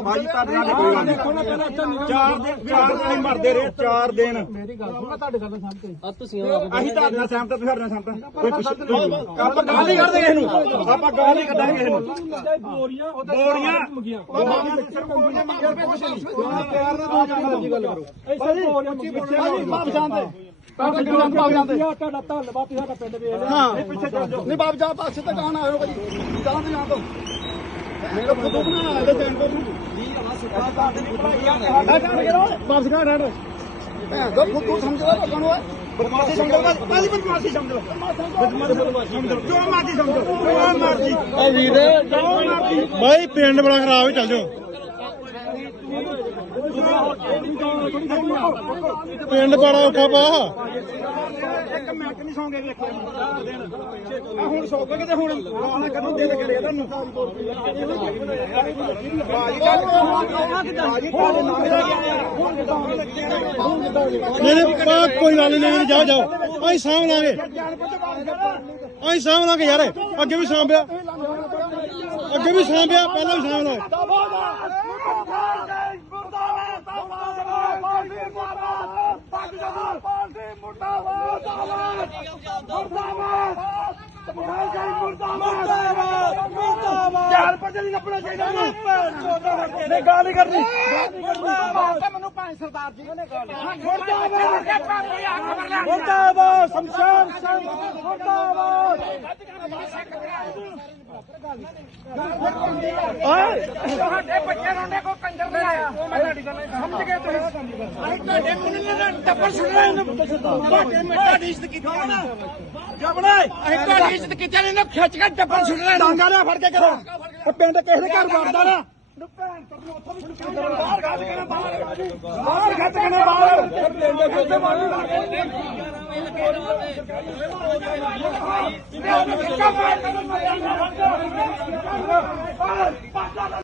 ਬਾਜੀ ਤੁਹਾਡੇ ਨਾਲ ਕੋਈ ਗੱਲ ਨਹੀਂ ਚਾਰ ਦਿਨ ਚਾਰ ਦਿਨ ਅਸੀਂ ਮਰਦੇ ਰਹੇ ਚਾਰ ਦਿਨ। ਮੇਰੀ ਗੱਲ ਸੁਣ ਮੈਂ ਤੁਹਾਡੇ ਗੱਲ ਨਾਲ ਸਹਿਮਤ ਹਾਂ ਆ ਤੁਸੀਂ ਅਸੀਂ ਤੁਹਾਡੇ ਨਾਲ ਸਹਿਮਤ ਤੁਸੀਂ ਸਾਡੇ ਨਾਲ ਸਹਿਮਤ ਕੋਈ ਪਿੱਛੇ ਆਪਾਂ ਗਾਲ ਨਹੀਂ ਕੱਢਦੇ ਕਿਸੇ ਨੂੰ। ਆਪਾਂ ਗਾਲ ਨਹੀਂ ਕੱਢਾਂਗੇ ਕਿਸੇ ਨੂੰ। ਬੋਰੀਆਂ ਬੋਰੀਆਂ। ਮੰਗੀਆਂ। ਪਿਆਰ ਨਾਲ ਦੋ ਜਣੇ ਗੱਲ ਕਰੋ। ਐਸੇ ਬੋਰੀਆਂ ਮੰਗੀਆਂ ਬਾਪ ਜਾਂਦੇ। ਤੁਹਾਡਾ ਤੁਹਾਡਾ ਧੰਨਵਾਦ ਤੁਸੀਂ ਸਾਡਾ ਪਿੰਡ ਵੇਖ ਲਿਆ। ਹਾਂ। ਪਿੱਛੇ ਚੱਲ ਜਾਓ। ਨਹੀਂ ਬਾਪ ਜਾ ਪਾਸੇ ਤੇ ਕੌਣ ਆਇਓ ਭਾਈ ਜਾਣ ਤੋਂ। ਮੇਰਾ ਖੁਦ ਬਣਾ ਆਇਆ ਤੇ ਤੈਨੂੰ ਵਾਪਸ ਕਾ ਰਹਿਣ ਭੈਣ ਦਾ ਖੁਦ ਤੂੰ ਸਮਝਦਾ ਲੋਕਾਂ ਨੂੰ ਬਦਮਾਸ਼ੀ ਸਮਝਦਾ ਕਾਹਦੀ ਬਦਮਾਸ਼ੀ ਸਮਝਦਾ ਬਦਮਾਸ਼ੀ ਸਮਝਦਾ ਜੋ ਮਰਜ਼ੀ ਸਮਝੋ ਜੋ ਮਰਜ਼ੀ। ਆ ਵੀਰ ਜੋ ਮਰਜ਼ੀ। ਬਾਈ ਪਿੰਡ ਬੜਾ ਖਰਾਬ ਹੈ ਚੱਲ ਜਾਓ। ਪਿੰਡ ਬੜਾ ਔਖਾ ਪਾ। ਇੱਕ ਮਿੰਟ ਨਹੀਂ ਸੌਂਗੇ ਵੇਖਿਆ ਹੁਣ ਸੌਂਗੇ ਤੇ ਹੁਣ? ਗਾਣਾ ਕਦੋਂ ਦਿਲ ਕਰੇ ਤੁਹਾਨੂੰ? ਨਹੀਂ ਪਾ ਕੋਈ ਗੱਲ ਨਹੀਂ ਜਾਓ ਜਾਓ ਅਸੀਂ ਸਾਂਭ ਲਾਂਗੇ। ਅਸੀਂ ਸਾਂਭ ਲਾਂਗੇ ਯਾਰ। ਅੱਗੇ ਵੀ ਸਾਂਭਿਆ। ਅੱਗੇ ਵੀ ਸਾਂਭਿਆ ਪਹਿਲਾਂ ਵੀ ਸਾਂਭ ਲਓ ਚਾਰ ਪਰਜੇ ਨਹੀਂ ਲੱਭਣਾ ਚਾਹੀਦਾ ਨਹੀਂ ਗਾਲ ਨਹੀਂ ਕਰਨੀ ਮੈਨੂੰ ਪੰਜ ਸਰਦਾਰ ਜੀ ਨੇ ਗਾਲ ਮੁਰਦਾਬਾਦ ਮੁਰਦਾਬਾਦ ਸ਼ਮਸ਼ਾਨ ਸਿੰਘ ਮੁਰਦਾਬਾਦ ਓਏ ਤੁਹਾਡੇ ਬੱਚੇ ਰੋਂਦੇ ਕੋ ਕੰਜਰ ਨਹੀਂ ਆਇਆ ਸਮਝ ਗਏ ਤੁਸੀਂ ਤੁਹਾਡੇ ਮੁੰਡੇ ਟੱਪਰ ਸੁਣਨਾ ਤੁਹਾਡੇ ਮੈਂ ਤੁਹਾਡੀ ਇੱਜ਼ਤ ਕੀਤੀ ਨਾ ਜਬੜਾ ਅਸੀਂ ਤੁਹਾਡੀ ਇੱਜ਼ਤ ਕੀਤੀ ਨਹੀਂ ਨਾ ਖਿੱਚ ਕੇ ਟੱਪਰ ਸੁਣਨਾ ਡਾਂਗਾ ਲਿਆ ਫੜ ਕੇ ਕਰੋ ਉਹ ਪਿੰਡ ਕਿਸੇ ਦੇ ਘਰ ਵੜਦਾ ਨਾ ਬਾਹਰ ਕੱਢ ਕੇ ਨਾ ਬਾਹਰ ਬਾਹਰ ਕੱਢ ਕੇ ਨਾ ਬਾਹਰ ਪਿੰਡ ਦੇ ਵਿੱਚ ਬਾਹਰ